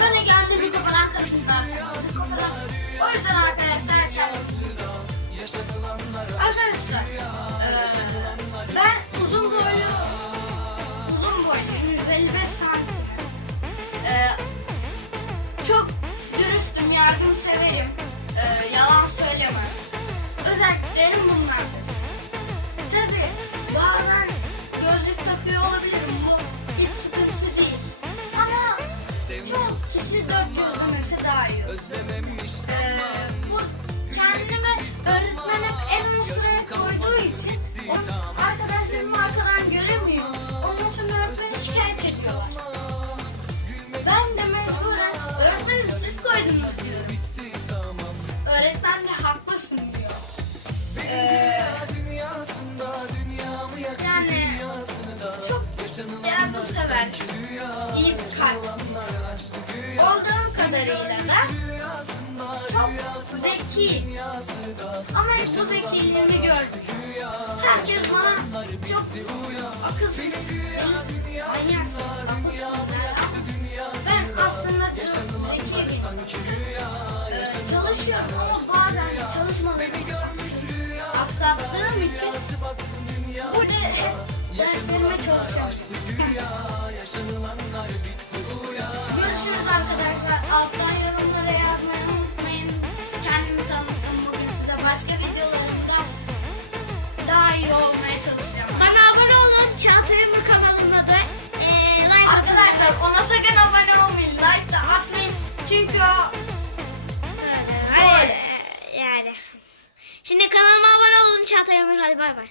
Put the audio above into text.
Böyle geldi bir ben arkadaşım zaten. O yüzden arkadaşlar Arkadaşlar eee, ben uzun boylu uzun boylu 155 kişi dört gözlemese daha iyi olur. Zeki. Ama hiç bu zekiliğimi gördüm. Herkes bana çok akılsız. Ben aslında çok zeki. Ee, çalışıyorum ama bazen çalışmalarımı aksattığım için burada hep derslerime çalışıyorum. Başka videolarımda daha iyi olmaya çalışacağım. Bana abone olun. Çağatay Ömür kanalına da eee, like atın. Arkadaşlar ona sakın abone olmayın. Like da atmayın. Çünkü o Öyle, öyle. Yani. Şimdi kanalıma abone olun Çağatay Ömür. Hadi bay bay.